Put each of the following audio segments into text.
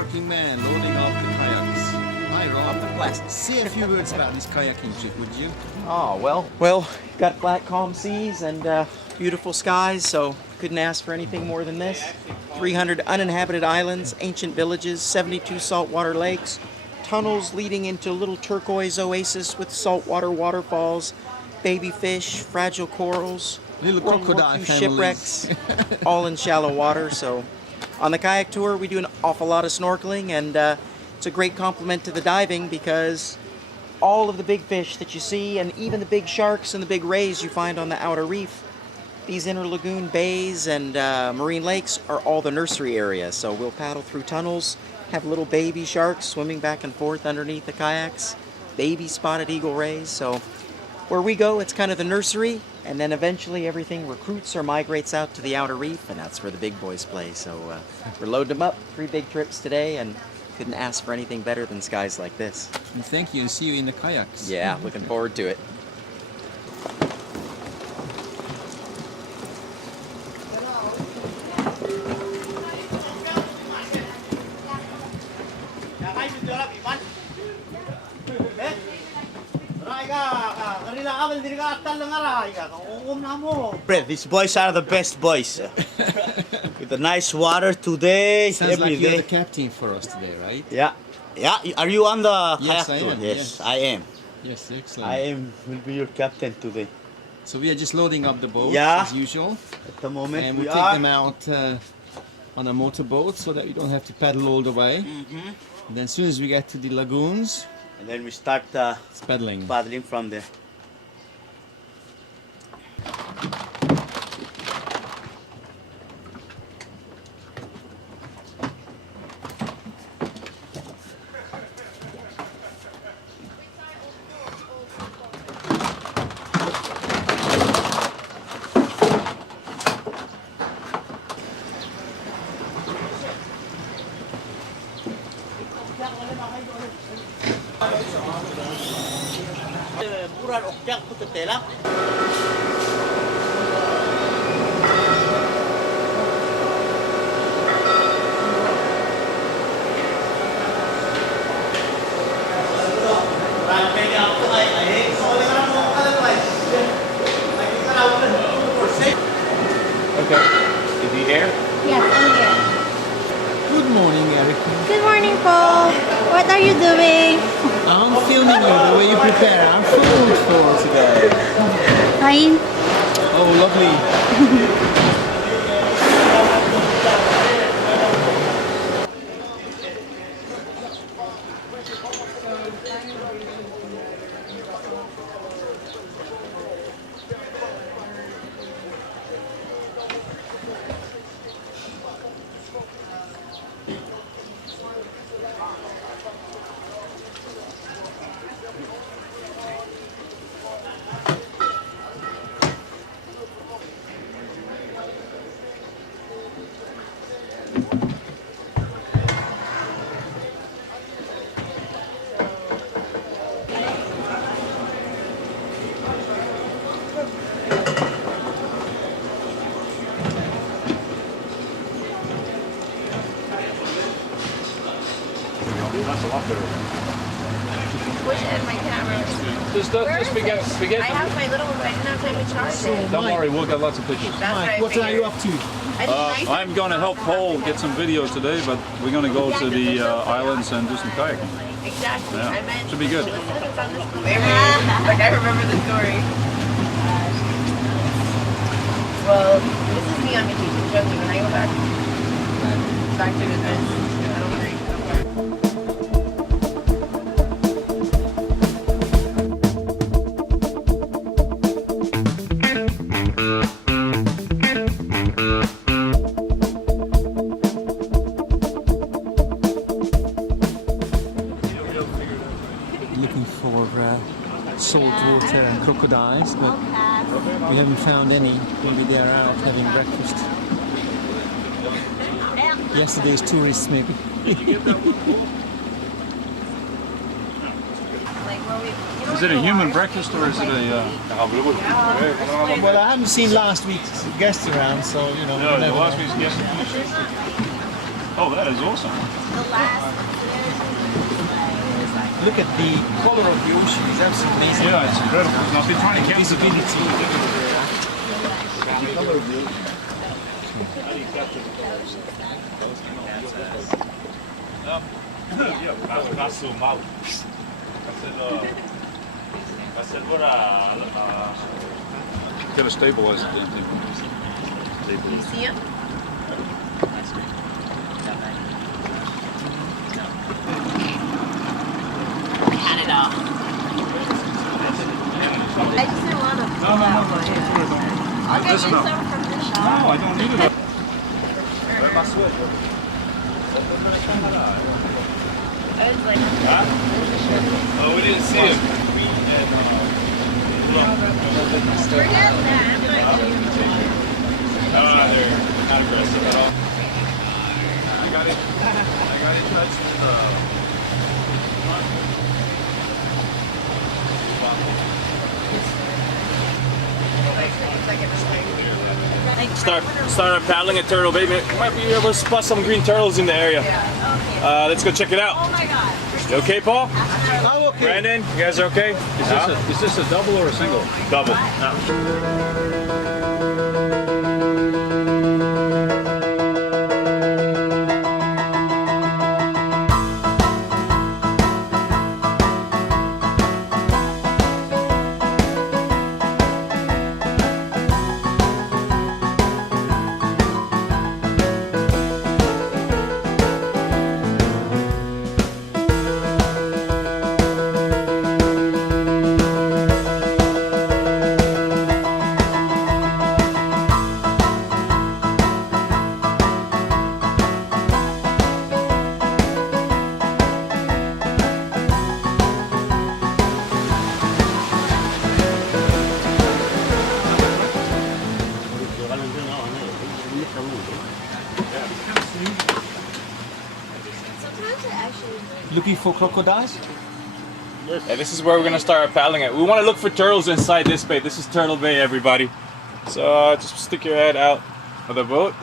working man loading up the kayaks. Hi Rob. Up the blast. Say a few words about this kayaking trip, would you? Oh, well, got flat, calm seas and beautiful skies, so couldn't ask for anything more than this. 300 uninhabited islands, ancient villages, 72 saltwater lakes, tunnels leading into little turquoise oasis with saltwater waterfalls, baby fish, fragile corals, Little World War crocodile II families. shipwrecks, all in shallow water. So on the kayak tour we do an awful lot of snorkeling, and it's a great complement to the diving because all of the big fish that you see and even the big sharks and the big rays you find on the outer reef, these inner lagoon bays and marine lakes are all the nursery area. So we'll paddle through tunnels, have little baby sharks swimming back and forth underneath the kayaks, baby spotted eagle rays. So where we go, it's kind of the nursery, and then eventually everything recruits or migrates out to the outer reef, and that's where the big boys play. So we're loading them up, 3 big trips today, and couldn't ask for anything better than skies like this. And thank you, and see you in the kayaks. Yeah, looking forward to it. These boys are the best boys. With the nice water today, Sounds every like you're day. the captain for us today, right? Yeah. Yeah, are you on the Yes, kayak I tour? am, Yes, yes. I am. Yes, excellent. I am will be your captain today. So we are just loading up the boats Yeah. as usual, At the moment and we we'll take are. them out on a motorboat so that we don't have to paddle all the way. And then as soon as we get to the lagoons, And then we start it's paddling. paddling from there. Okay. Is he here? Yes, I'm here. Good morning, Erica. Good morning, Paul. What are you doing? I'm filming you the way you prepare. I'm food for today. Fine. Oh, lovely. Which end my camera? Just forget I have my little one, but I didn't have time to charge it. Don't worry, we'll get lots of pictures. That's what I What are you figured. up to? I think nice I'm going to help Paul get some video today, but we're going to go to the islands and do some kayaking. Exactly. Yeah. I meant Should be good. listen, it's on this like I remember the story. Well, this is me on vacation. Trust me, when I go back to business, I don't worry. Looking for saltwater crocodiles, but we haven't found any. Maybe they're out having breakfast. Yesterday's tourists, maybe. Is it a human breakfast or is it a... Well, I haven't seen last week's guests around, so you know. No, the last week's guest. Oh, that is awesome. The last. Look at the color of the ocean. It's absolutely amazing. Yeah, it's incredible. I've been trying to capture Visibility. the color of the ocean. Gotta stabilize it, didn't you? Do you see him? Canada. I just didn't want to. No, that's I'll get you Listen up. some from the shop. No, I don't need it. I was like, Oh, we didn't see him. Forget that. They're not aggressive at all. I got it touched. Start our paddling at Turtle Bay. We might be able to spot some green turtles in the area. Let's go check it out. Oh my god. You okay, Paul? Oh, okay. Brandon, you guys are okay? Is this a double or a single? Double. Looking for crocodiles? Yeah, this is where we're gonna start our paddling at. We want to look for turtles inside this bay. This is Turtle Bay, everybody. So just stick your head out of the boat.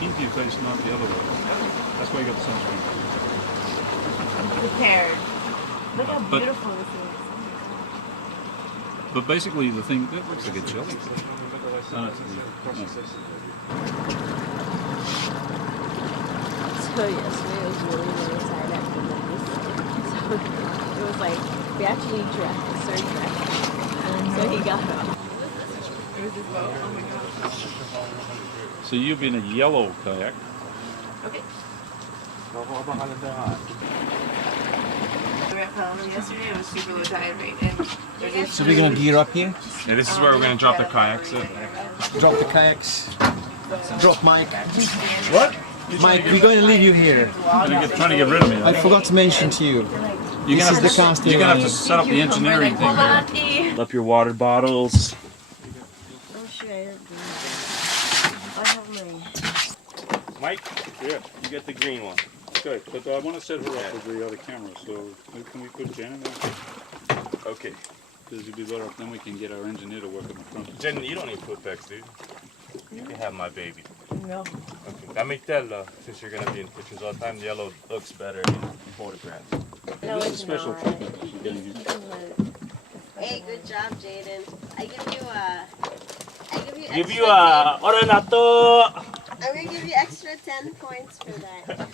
Easy face, not the other way. That's why you got the sunscreen. prepared. Look how But- beautiful this is. But basically, the thing that looks like a jellyfish. Oh, it's So yesterday was really, really sad after this. So it was like, we actually dressed the surf dress. So he got off. It was his boat. Oh my gosh. So you've been a yellow kayak. Okay. We were at Palau yesterday. It was super low tide, right? And there's So we're gonna gear up here, Yeah, this is where we're gonna drop the kayaks at. drop the kayaks, drop Mike. What? Mike, we're going to leave you here. Trying to get rid of me. I forgot to mention to you. This is the cast You're gonna have to area. set up the engineering thing here. Auntie. Up your water bottles. Oh shit, I have mine. Mike, here, you get the green one. Okay, but I want to set her up with the other camera, so can we put Jen in there? Okay. Because it'd be better, then we can get our engineer to work on the front. Jen, you don't need foot bags, dude. You can have my baby. No. Okay. I make that, since you're gonna be in pictures all the time, the yellow looks better in photographs. No, This is it's special not. treatment that she's getting here. Hey, good job, Jaden. I give you Give extra you a oranato. I'm gonna give you extra 10 points for that.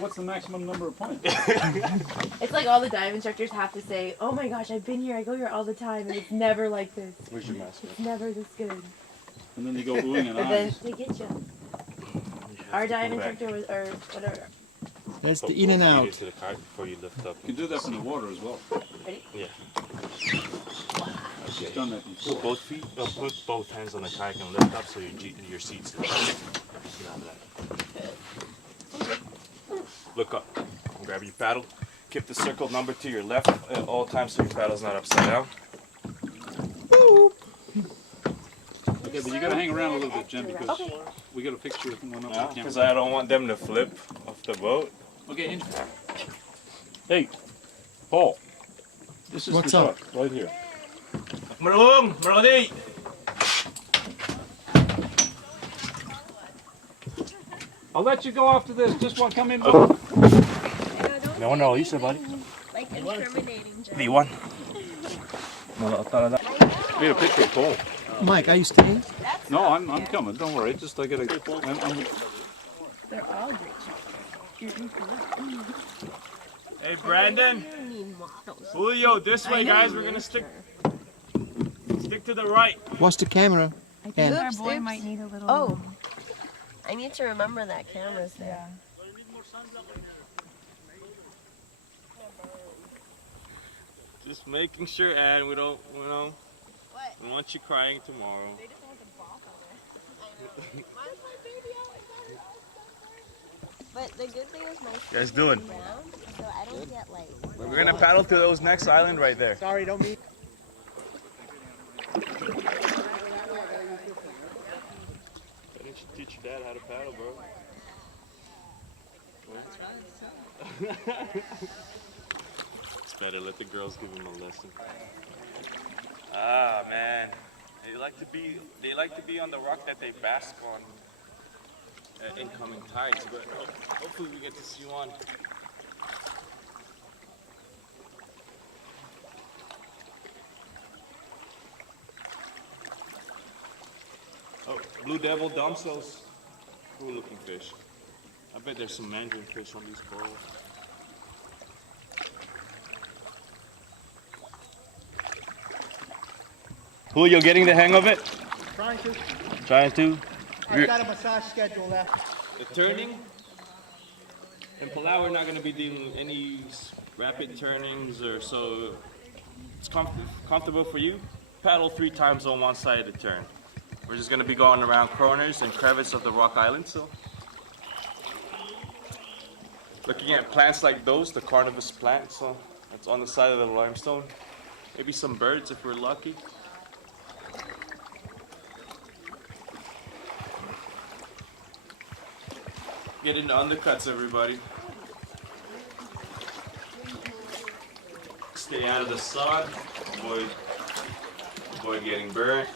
What's the maximum number of points? It's like all the dive instructors have to say, oh my gosh, I've been here, I go here all the time, and it's never like this. Where's your mask? It's never this good. And then they go oohing and But then ahhing. they get you. Our dive instructor was, or whatever. That's the in and Feet out. into the cart before you lift up. You can do that from the water as well. Ready? Yeah. She's done that before. Put both feet, put both hands on the kayak and lift up so your seat's to the front. Look up. Grab your paddle. Keep the circle number to your left at all times so your paddle's not upside down. Okay, but you gotta hang around a little bit, Jen, because Okay. we gotta fix your one up on the Because camera. I don't want them to flip off the boat. Okay, hey, Paul. This is What's the up? shot, right here. Marung, Marodi. I'll let you go after this. Just one, come in. No, you said, buddy. Like incriminating Jen. The one. Need a picture of Paul. Mike, are you staying? No, I'm coming. Don't worry. Just I gotta. They're all great shots. Hey, Brandon. Julio, this way, guys. We're gonna stick to the right. Watch the camera. I think And our Oops, boy oops. might need a little. Oh. I need to remember that camera's there. Just making sure, and we don't, we want you crying tomorrow. They just want the boss on it. But the good thing is my You guys doing? round, so I don't get like. We're gonna paddle to those next island right there. Sorry, don't mean. Why didn't you teach your dad how to paddle, bro? It's better. Let the girls give him a lesson. Ah, man. They like to be on the rock that they bask on at incoming tides, but hopefully we get to see one. Oh, blue devil dumpsels. Cool looking fish. I bet there's some mandarin fish on these corals. Julio, getting the hang of it? Trying to. Trying to? I've got a massage schedule left. The turning? In Palau, we're not going to be doing any rapid turnings, or so it's comfortable for you. Paddle 3 times on one side of the turn. We're just going to be going around corners and crevices of the rock island. So, looking at plants like those, the carnivorous plants, so that's on the side of the limestone. Maybe some birds if we're lucky. Get into undercuts, everybody. Stay out of the sun. Avoid getting burned.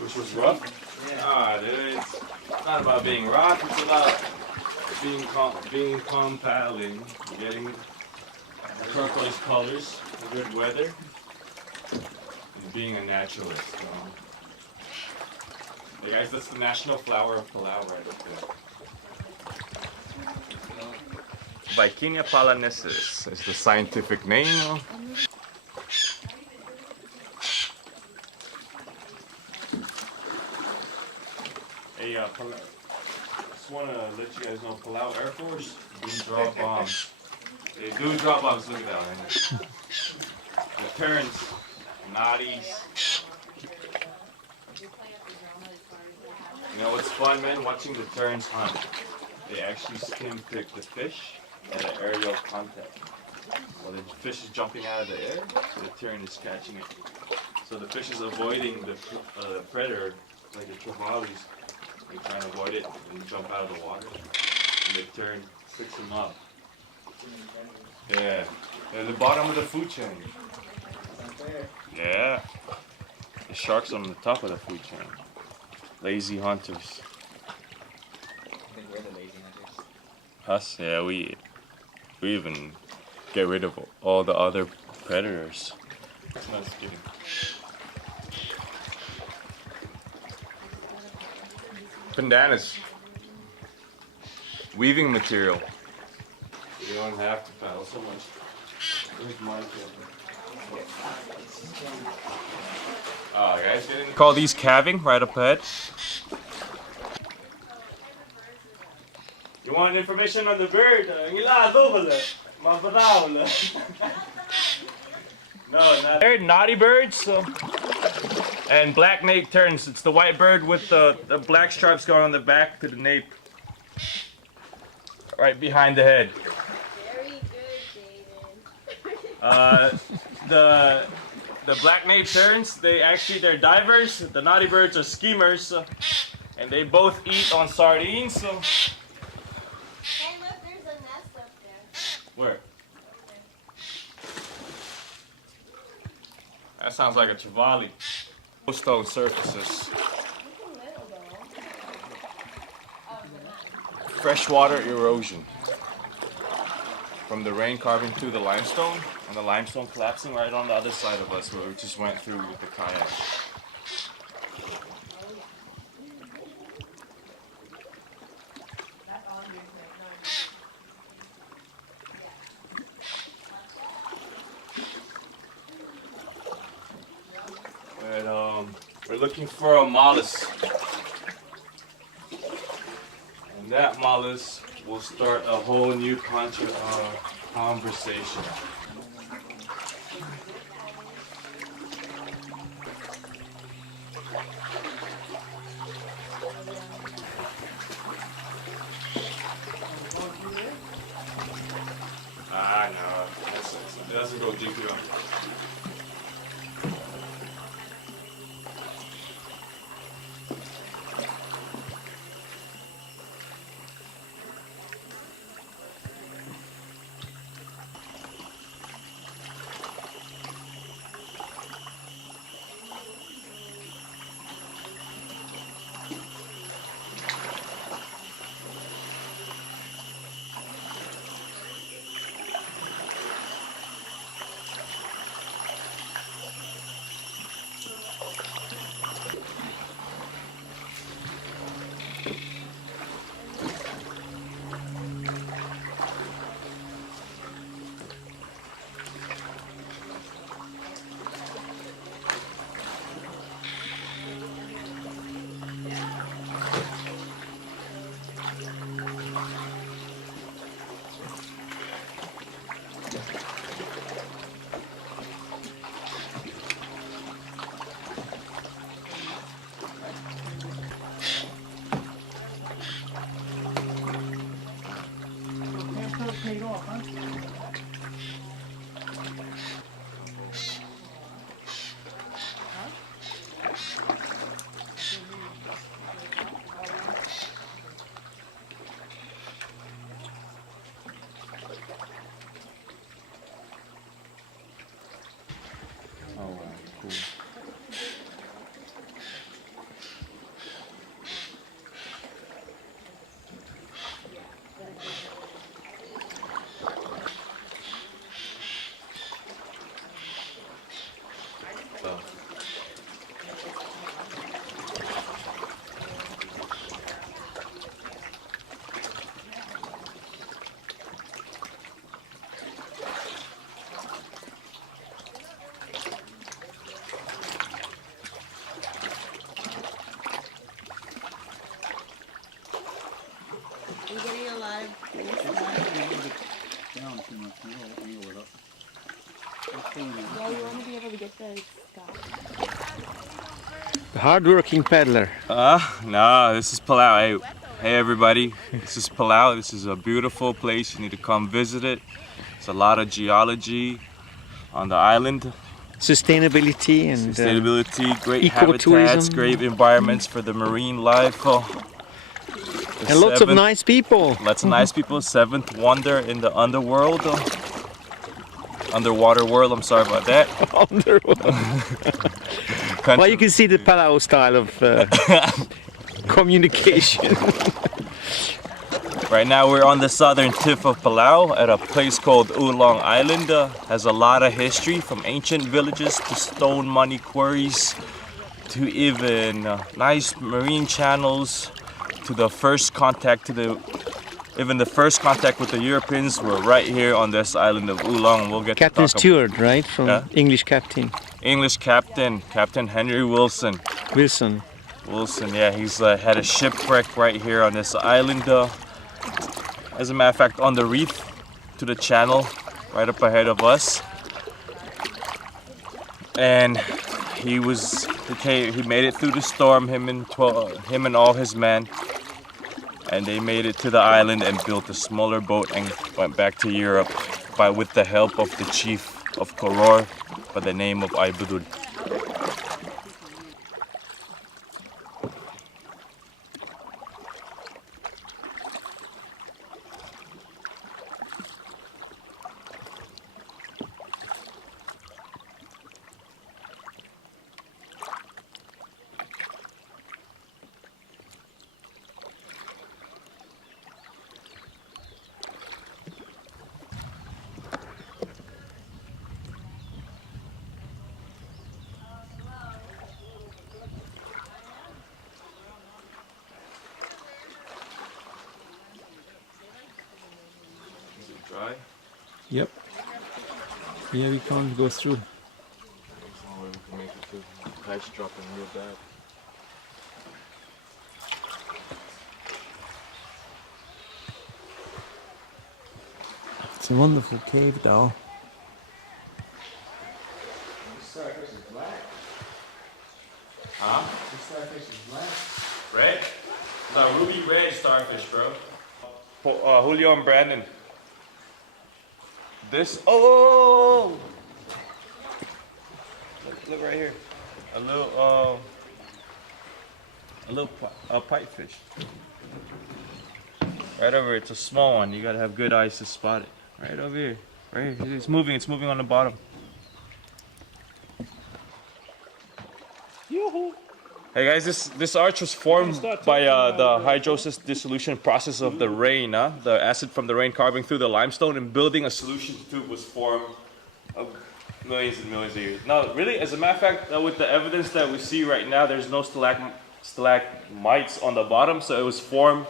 Which was rough? Yeah. Ah, dude, it's not about being rough, it's about being compelling, getting turquoise colors, good weather, and being a naturalist. Hey guys, that's the national flower of Palau right up there. Vikinia palanensis is the scientific name. Hey, just want to let you guys know, Palau Air Force do drop bombs. They do drop bombs. Look at that right here. The turns, naughties. You know what's fun, man? Watching the turns hunt. They actually skim pick the fish at an aerial contact. While the fish is jumping out of the air, the tern is catching it. So the fish is avoiding the predator, like the trevallies. They try and avoid it and jump out of the water. And the tern picks them up. Yeah. They're at the bottom of the food chain. Yeah. The sharks on the top of the food chain. Lazy hunters. I think we're the lazy hunters. Us? Yeah, we even get rid of all the other predators. No, just kidding. Bandanas. Weaving material. You don't have to paddle so much. Where's my Oh, guys, call these calving right up ahead. You want information on the bird? No, not. They're naughty birds. So. And black nape terns. It's the white bird with the black stripes going on the back to the nape. right behind the head. Very good, Jaden. The black-naped terns, they're divers. The naughty birds are schemers, and they both eat on sardines. So Hey, look, there's a nest up there. where? That sounds like a trevally. Stone surfaces. Freshwater erosion from the rain carving through the limestone, and the limestone collapsing right on the other side of us where we just went through with the kayak. And we're looking for a mollusk. And that mollusk will start a whole new conversation. Ah, no, it doesn't go deep enough. I'm getting a lot of things. Yeah, you want to be able to get the sky. The hard-working paddler. No, this is Palau. Hey everybody, this is Palau. This is a beautiful place. You need to come visit it. There's a lot of geology on the island. Sustainability and Great ecotourism. habitats, great environments for the marine life. And lots of nice people. Lots of nice people. Seventh wonder in the underworld. Underwater world, I'm sorry about that. Well, you can see the Palau style of communication. Right now we're on the southern tip of Palau at a place called Ulong Island. Has a lot of history, from ancient villages to stone money quarries to even nice marine channels, to the first contact even the first contact with the Europeans were right here on this island of Ulong. We'll get Captain to talk Stewart, right? From English captain. English captain, Captain Henry Wilson. Wilson, yeah, he's had a shipwreck right here on this island. As a matter of fact, on the reef to the channel right up ahead of us. And he made it through the storm, him and all his men. and they made it to the island and built a smaller boat and went back to Europe with the help of the chief of Koror by the name of Aibudud. Dry? Yep. Yeah, we can't go through. Tide's dropping real bad. It's a wonderful cave, though. This starfish is black. Huh? This starfish is black. Red? No, ruby red starfish, bro. Julio and Brandon. This, oh! Look right here. A little pipefish. Right over here. It's a small one. You gotta have good eyes to spot it. Right over here. Right here. It's moving on the bottom. Yoo-hoo! Hey guys, this arch was formed by the hydrolysis dissolution process of the rain. The acid from the rain carving through the limestone and building a solution tube was formed millions and millions of years. No, really, as a matter of fact, with the evidence that we see right now, there's no stalagmites on the bottom, so it was formed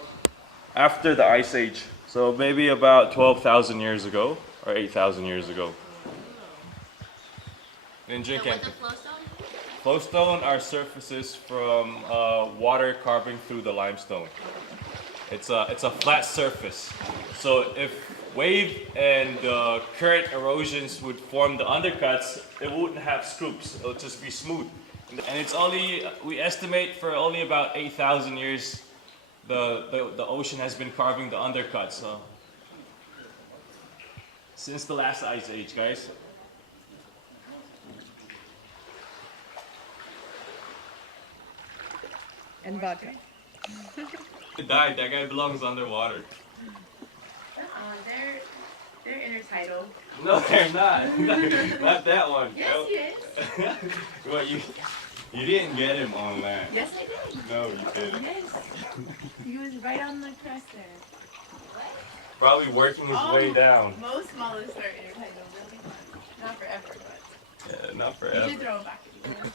after the Ice Age. So maybe about 12,000 years ago, or 8,000 years ago. Didn't drink anything. Flowstone are surfaces from water carving through the limestone. It's a flat surface. So if wave and current erosions would form the undercuts, it wouldn't have scoops. It'll just be smooth. And it's only, we estimate for only about 8,000 years, the ocean has been carving the undercuts. So since the last Ice Age, guys. And vodka. He died. That guy belongs underwater. They're intertidal. No, they're not. Not that one. Yes, Nope. he is. Well, you didn't get him on land. Yes, I did. No, you didn't. Yes. He was right on the crest there. Probably working his way down. Most mollusks are intertidal. Really fun. Not forever, but Yeah, not you forever. should throw it back at you.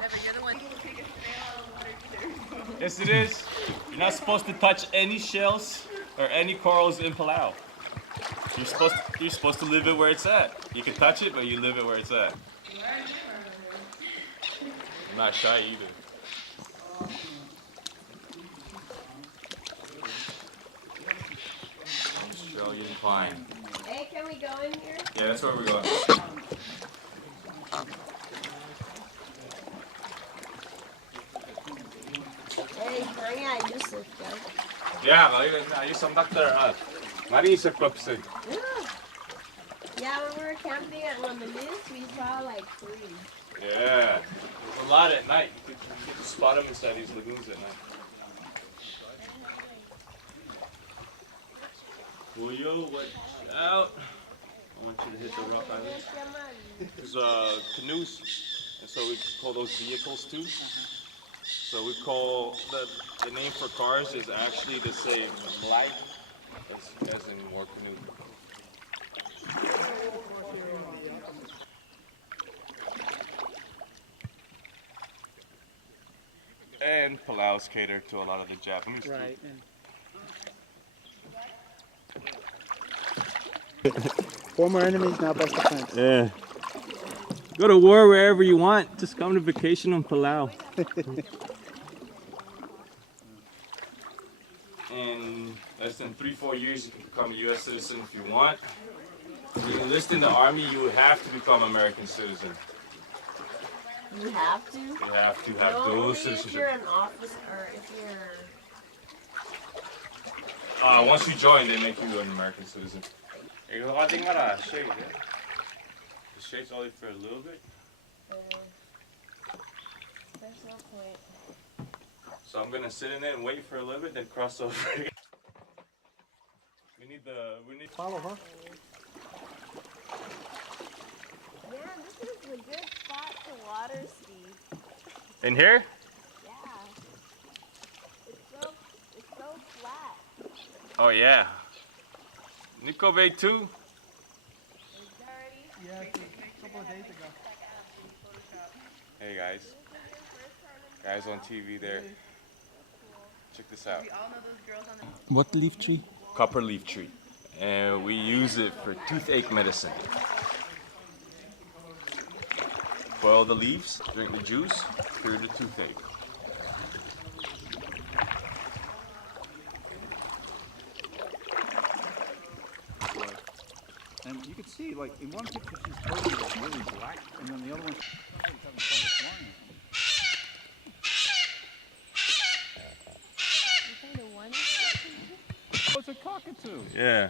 Never get one. Take a snail out of the water either. Yes, it is. You're not supposed to touch any shells or any corals in Palau. You're supposed to leave it where it's at. You can touch it, but you leave it where it's at. I'm not shy either. Australian pine. Hey, can we go in here? Yeah, that's where we're going. Hey, Kaya, Yusuf, guys. Yeah, ayos ang doctor. Mari sa kopsin. Yeah, when we were camping at Lamanis, we saw like 3. Yeah, there's a lot at night. You can spot them inside these lagoons at night. Julio, watch out. I want you to hit the rock island. There's canoes, and so we call those vehicles too. So we call, the name for cars is actually the same, like, as in more canoe. And Palau's cater to a lot of the Japanese. Right. Former enemies, now best of friends. Yeah. Go to war wherever you want. Just come to vacation on Palau. In less than 3-4 years, you can become a U.S. citizen if you want. If you enlist in the Army, you would have to become an American citizen. You have to? You have to have No, dual only if citizenship. you're an officer or if you're... Once you join, they make you an American citizen. 이거 가진 거라 shade. The shade's only for a little bit. There's no point. So I'm gonna sit in it and wait for a little bit, then cross over. we need. Follow her. Yeah, this is a good spot to water ski. In here? Yeah. It's so flat. Oh yeah. Nikko Bay too. Yeah, a couple of days ago. Hey guys. Guys on TV there. Check this out. What leaf tree? Copper leaf tree. And we use it for toothache medicine. Boil the leaves, drink the juice, cure the toothache. And you can see, like, in one picture she's totally really black, and then the other one she's having trouble flying. Oh, it's a cockatoo. Yeah.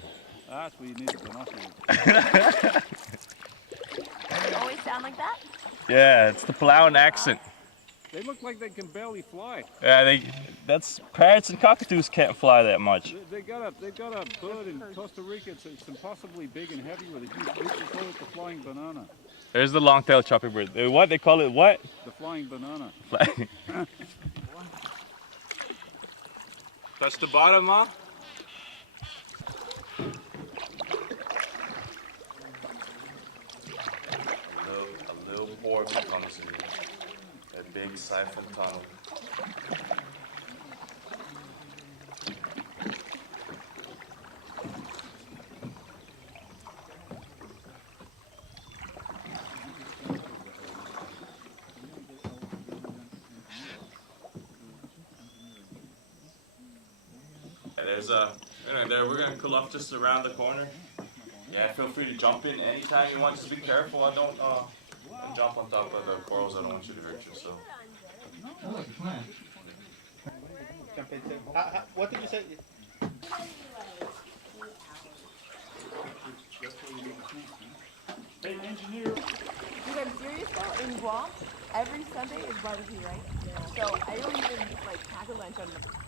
That's what you need to binoculars. They always sound like that? Yeah, it's the Palauan accent. They look like they can barely fly. Yeah, that's parrots and cockatoos can't fly that much. They got a bird in Costa Rica. It's impossibly big and heavy with a huge beak. They call it the flying banana. There's the long-tailed choppy bird. What they call it? What? The flying banana. Touch the bottom, huh? A little pore becomes a big siphon tunnel. There's there. We're gonna cool off just around the corner. Yeah, feel free to jump in anytime you want. Just be careful. Don't jump on top of the corals. I don't want you to hurt yourself. Jump into. What did you say? Hey, engineer. Dude, I'm serious though, in Guam, every Sunday is barbecue, right? Yeah. So I don't even like pack a lunch on the...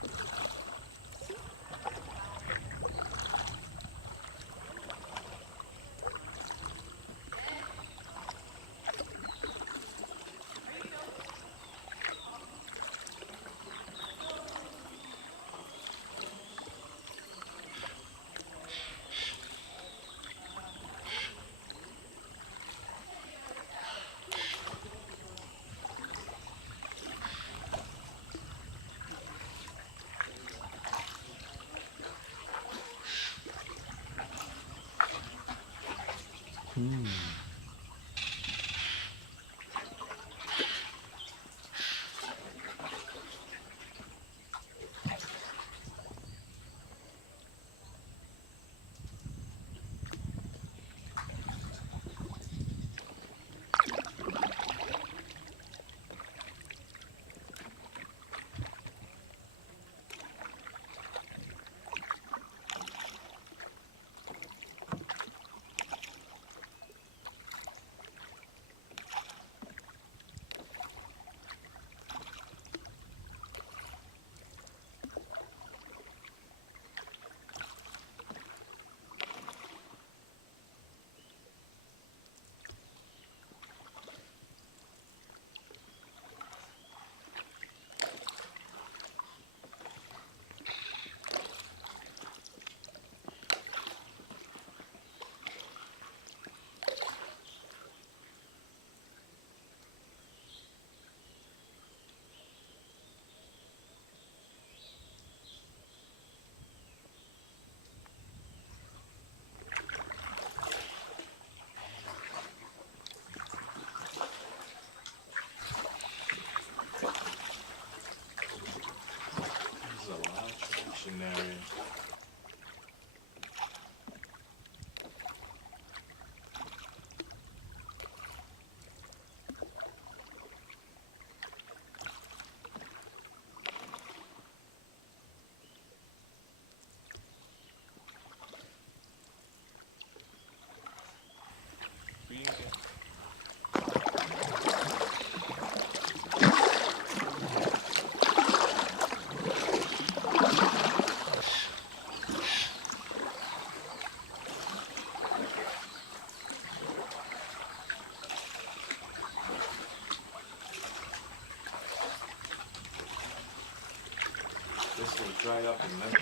This will dry up and then.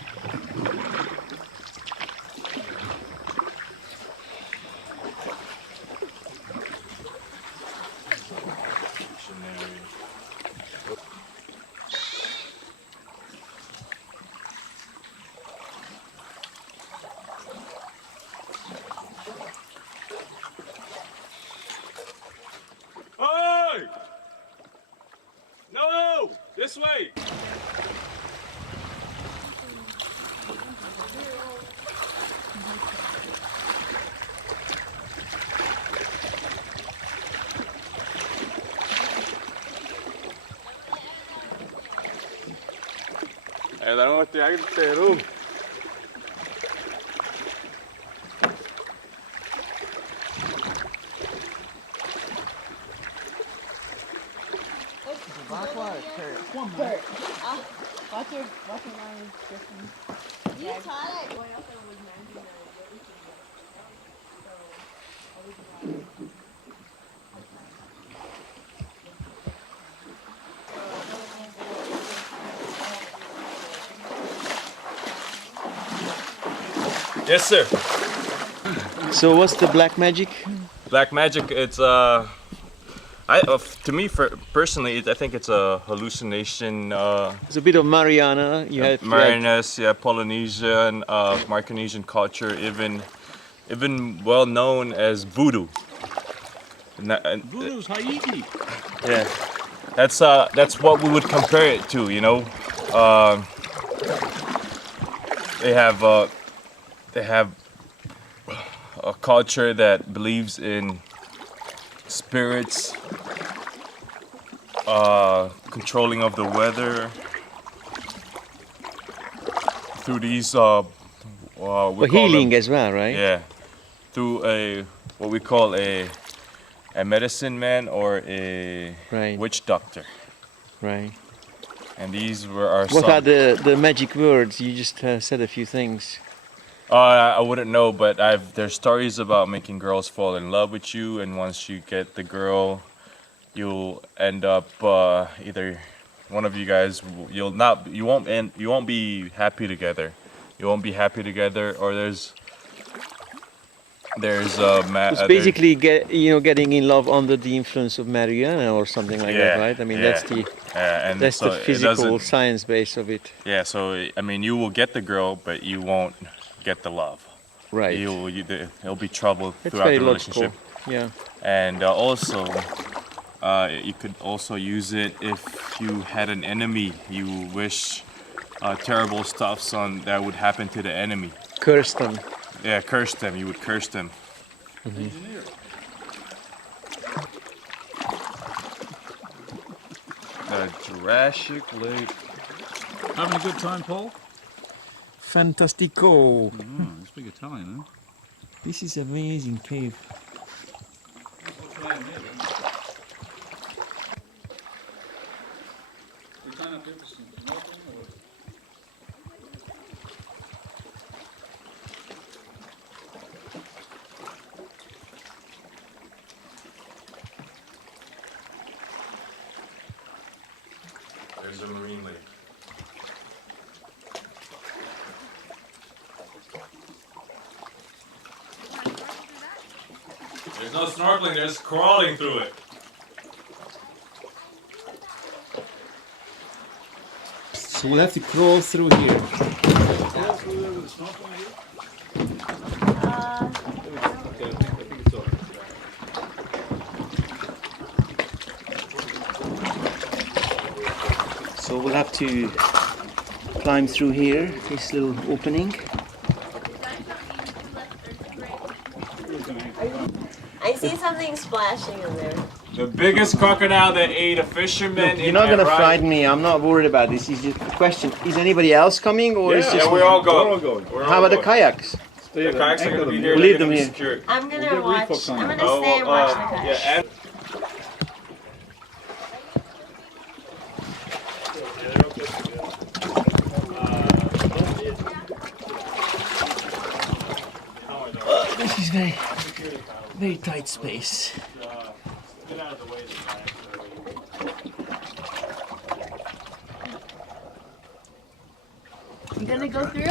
Hey! No! This way! Hey, dan moet je eigenlijk tegen room. You taught it going up and was 99. Yes, sir. So what's the black magic? Black magic, it's to me, personally, I think it's a hallucination. It's a bit of Mariana. You had Marianas, yeah, Polynesian, Micronesian culture, even well known as voodoo. Voodoo's Haiti. Yeah, that's what we would compare it to. You know, they have a culture that believes in spirits, controlling of the weather through these healing as well, right? Yeah, through what we call a medicine man or a witch doctor. Right. And these were our. What are the magic words? You just said a few things. I wouldn't know, but there's stories about making girls fall in love with you, and once you get the girl, you'll end up either one of you guys you won't be happy together. You won't be happy together, or there's it's basically getting in love under the influence of marijuana or something like that, right? I mean that's the physical science base of it. Yeah, so I mean you will get the girl, but you won't get the love. Right. There'll be trouble throughout very the relationship. Logical. Yeah. And also, you could also use it if you had an enemy. You wish terrible stuff that would happen to the enemy. Curse them. Yeah, curse them. You would curse them. Mm-hmm. Jurassic Lake. Having a good time, Paul? Fantastico. Oh, you speak Italian, huh? This is amazing cave. There's a marine lake. There's no snorkeling, there's crawling through it. So we'll have to crawl through here. So we'll have to climb through here, this little opening. I see something splashing in there. The biggest crocodile that ate a fisherman. You're not gonna frighten me. I'm not worried about this. It's just a question: is anybody else coming, or is just? Yeah, we're all going. How about the kayaks? The kayaks are gonna be here. We'll leave them here. Secured. I'm gonna watch. I'm gonna stay and watch the kayaks. Yeah, and This is very tight space. get out of the way. You gonna go through?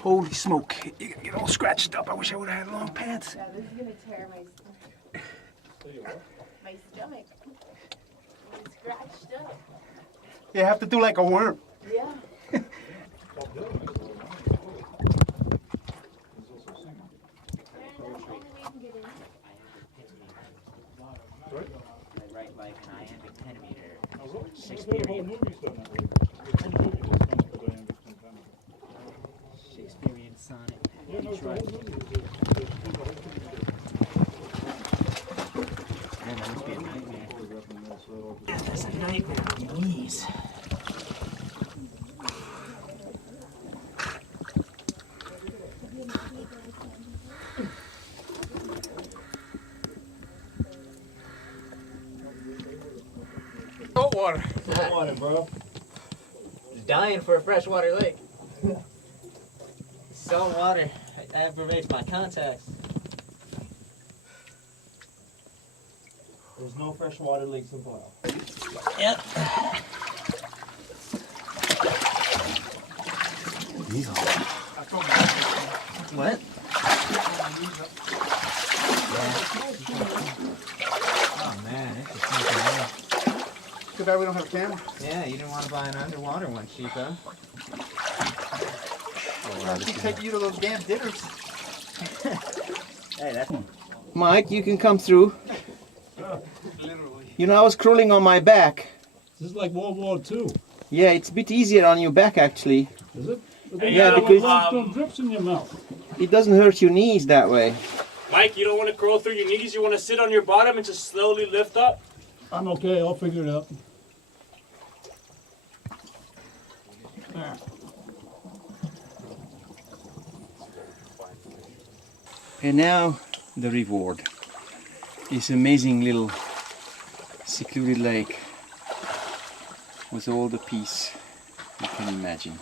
Holy smoke. You're gonna get all scratched up. I wish I would have had long pants. Yeah, this is gonna tear my stomach. It's scratched up. You have to do like a worm. Yeah. Right like an iambic pentameter. Shakespearean sonnet. Detroit. Man, that must be a nightmare. Yeah, that's a nightmare on your knees. Salt water. Salt water, bro. Just dying for a freshwater lake. Salt water aggravates my contacts. There's no freshwater lakes in Palau. Yep. What? Oh man, it's just Too bad we don't have a camera. yeah, you didn't want to buy an underwater one, cheap, huh? I keep taking you to those damn dinners. Hey, that's Mike, you can come through. Literally. You know, I was crawling on my back. This is like World War II. Yeah, it's a bit easier on your back actually. Is it? Yeah, because Limestone drips in your mouth. it doesn't hurt your knees that way. Mike, you don't want to crawl through your knees. You want to sit on your bottom and just slowly lift up. I'm okay. I'll figure it out. There. And now the reward. This amazing little secluded lake with all the peace you can imagine.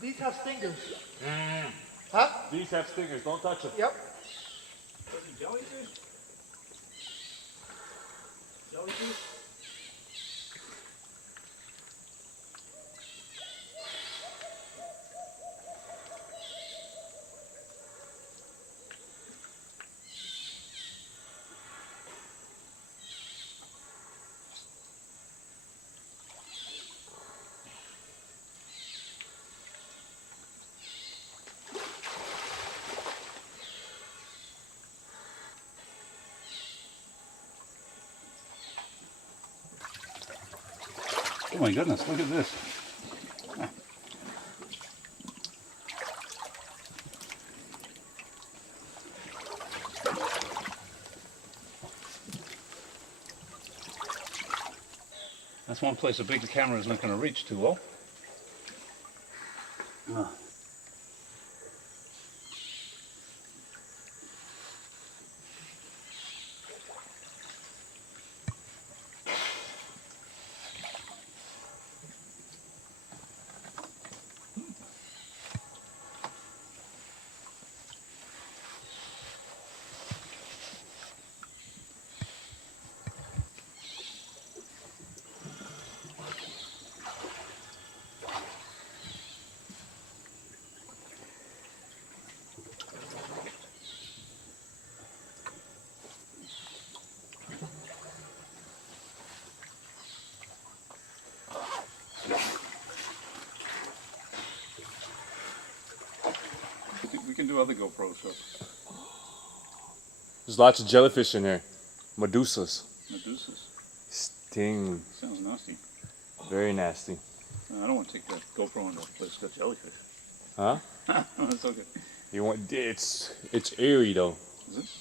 These have stingers. Huh? These have stingers, don't touch them. Yep. Jellyfish? Jellyfish? Oh my goodness, look at this. That's one place a big camera is not going to reach too well. We can do other GoPro stuff. There's lots of jellyfish in here. Medusas. Medusas. Sting. Sounds nasty. Very nasty. I don't want to take that GoPro into a place that's got jellyfish. Huh? That's okay. You want it's eerie though.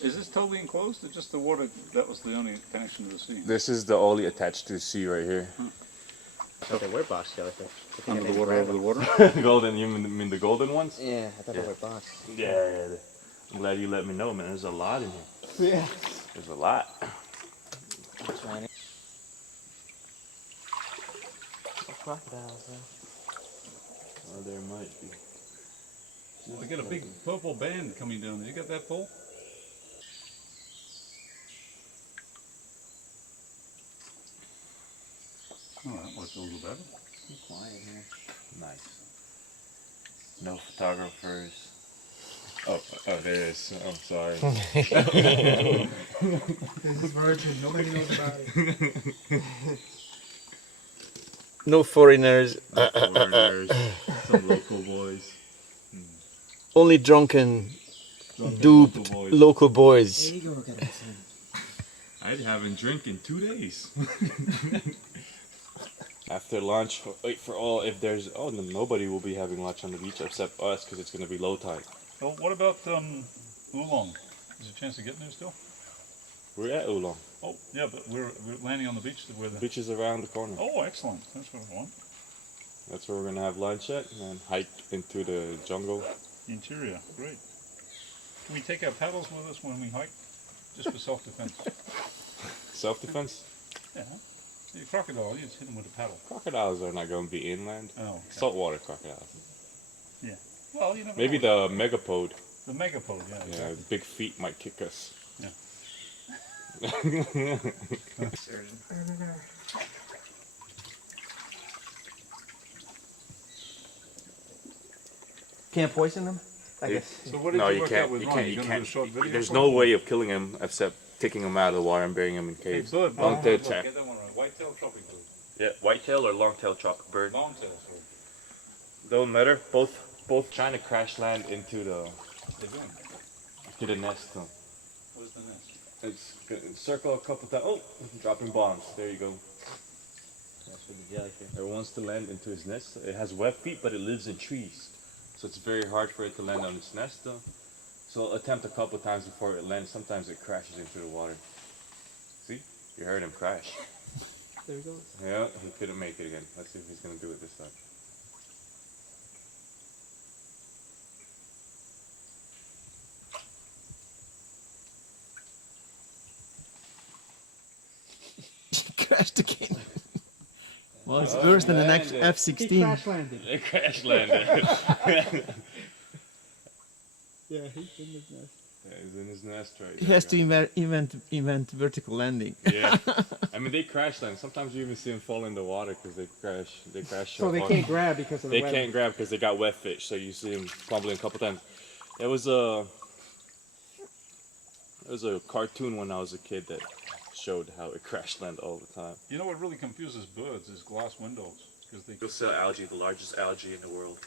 Is this totally enclosed or just the water? That was the only connection to the sea. This is the only attached to the sea right here. Oh, they were box jellyfish. Under the water, over the water? Golden, you mean the golden ones? Yeah, I thought they were box. Yeah. I'm glad you let me know, man. There's a lot in here. Yeah. There's a lot. Crocodiles, Oh, there might be. I got a big purple band coming down. Did you get that, Paul? Oh, that works a little better. Be quiet here. Nice. No photographers. Oh, there is. Oh, sorry. This is virgin. Nobody knows about it. No foreigners, Foreigners, some local boys. only drunken, duped local boys. There you go, get it. I haven't drink in 2 days. After lunch, wait for all. If there's nobody will be having lunch on the beach except us because it's gonna be low tide. Well, what about Ulong? Is there a chance of getting there still? We're at Ulong. Oh, yeah, but we're landing on the beach where the Beach is around the corner. Oh, excellent. That's what I want. That's where we're gonna have lunch at, and then hike into the jungle. Interior, great. Can we take our paddles with us when we hike? Just for self-defense. Self-defense. Yeah. The crocodile, you just hit them with a paddle. Crocodiles are not gonna be inland. Oh, okay. Saltwater crocodiles. Yeah. Well, you never Maybe know. the megapode. The megapode, yeah. Yeah, Exactly. the big feet might kick us. Yeah. Can't poison them? I guess. So what did you work out with Ron? You gonna do a short video? There's no way of killing him except taking him out of the water and burying him in Hey, caves. bird, Long-tail look, track. get that one right. White-tailed tropic bird. Yeah, whitetail or long-tailed tropic bird. Long-tail, sorry. Don't matter. Both trying to crash land into the nest. Where's the nest? It's circle a couple times. Oh, dropping bombs. There you go. That's for the jellyfish. It wants to land into his nest. It has web feet, but it lives in trees, so it's very hard for it to land on its nest. So it'll attempt a couple times before it lands. Sometimes it crashes into the water. See, you heard him crash. There he goes. Yeah, he couldn't make it again. Let's see if he's gonna do it this time. Crashed again. Well, it's worse than an He F-16. crash landed. It crash landed. Yeah, he's in his nest. Yeah, he's in his nest right He there, has to guys. invent vertical landing. Yeah, I mean they crash land. Sometimes you even see them fall in the water because they crash. They crash. So they short can't water. grab because of the They web. can't grab because they got wet fish. So you see them fumbling a couple times. There was a cartoon when I was a kid that showed how it crash land all the time. You know what really confuses birds is glass windows. Because they You'll sell algae, the largest algae in the world.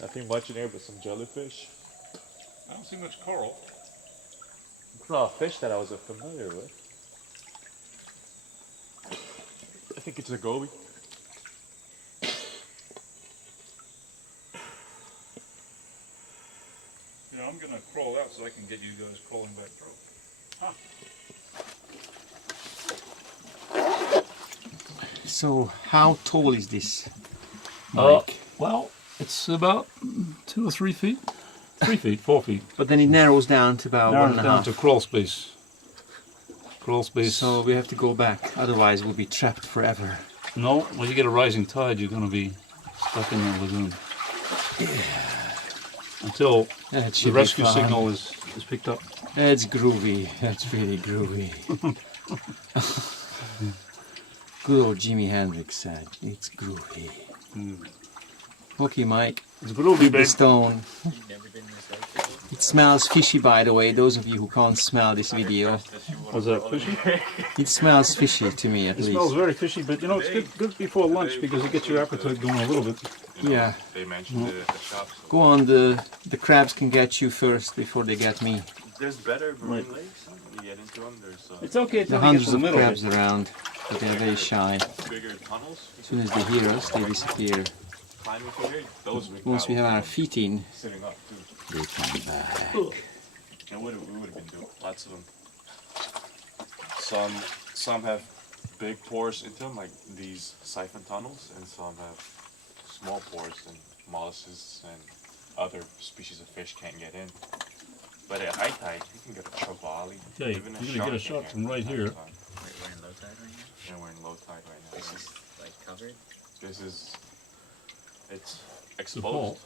Nothing much in here but some jellyfish. I don't see much coral. It's not a fish that I was familiar with. I think it's a goby. Yeah, I'm gonna crawl out so I can get you guys crawling back through. So, how tall is this? Well, it's about 2 or 3 feet. 3 feet, 4 feet. But then it narrows down to about Narrows 1.5. down to crawl space. Crawl space. So we have to go back, otherwise we'll be trapped forever. No, when you get a rising tide, you're going to be stuck in the lagoon. Until That the should rescue be fun. signal is picked up. It's groovy. That's really groovy. Good old Jimi Hendrix said, it's groovy. Okay, Mike. It's groovy, Hit the babe. stone. It smells fishy, by the way, those of you who can't smell this video. Was that fishy? It smells fishy to me, at It smells least. very fishy, but you know, it's good before lunch because it gets your appetite going a little bit. Yeah. They mentioned it at the shop. So. Go on, the crabs can get you first before they get me. There's better marine lakes. You get into them. There's It's okay There until are you get hundreds to the of middle. crabs around, but they're very shy. bigger tunnels. As soon as they hear us, they disappear. Climbing through here, those would Once we have our feet in, sitting up too. they come back. And we would have been doing lots of them. Some have big pores into them, like these siphon tunnels, and some have small pores, and mollusks and other species of fish can't get in. But at high tide, you can get a trevally. Yeah, even you're gonna get a shark shot in from right here. We're in low tide right now. Yeah, we're in low tide right now. This is like covered. This is, it's exposed.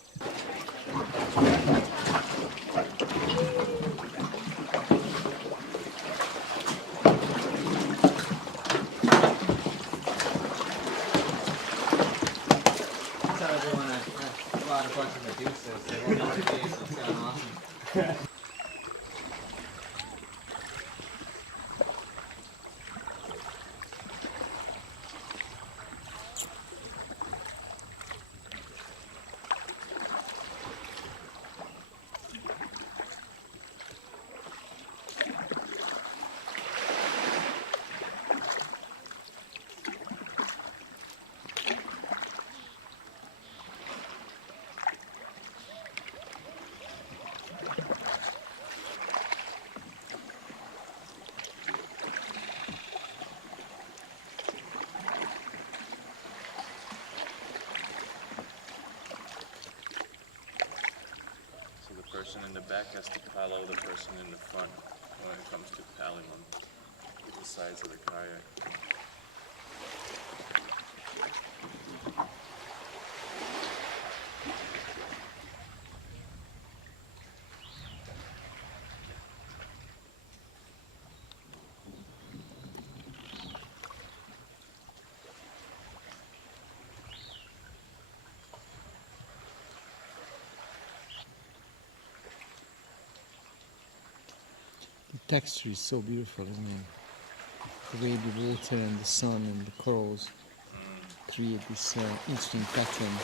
The person in the back has to follow the person in the front when it comes to paddling on the sides of the kayak. The texture is so beautiful, isn't it? The way the water and the sun and the corals create this interesting pattern.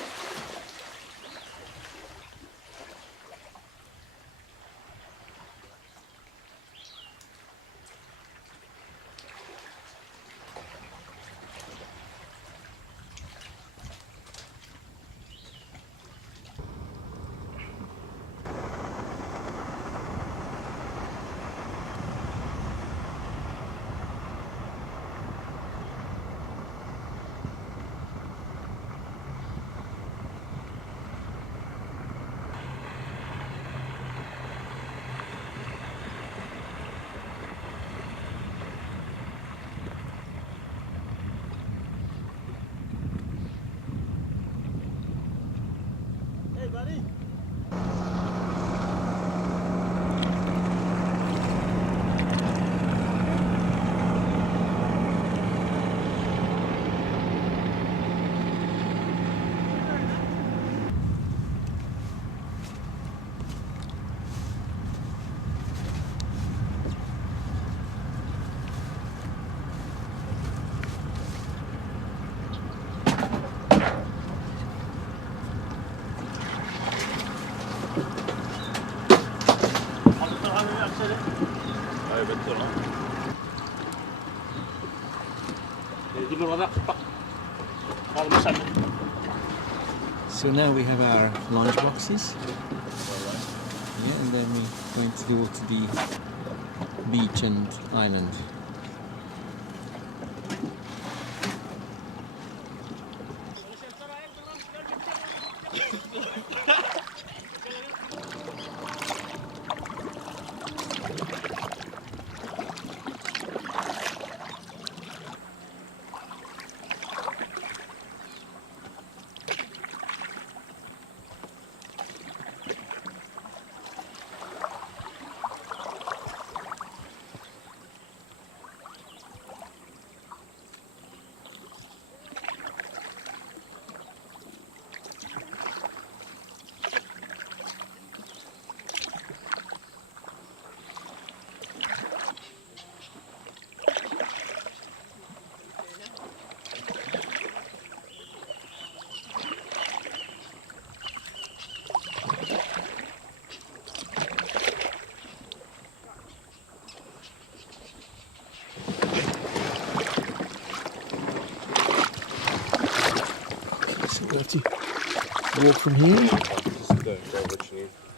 So now we have our lunch boxes. Yeah, and then we're going to go to the beach and island. So we have to walk from here. Just grab what you need.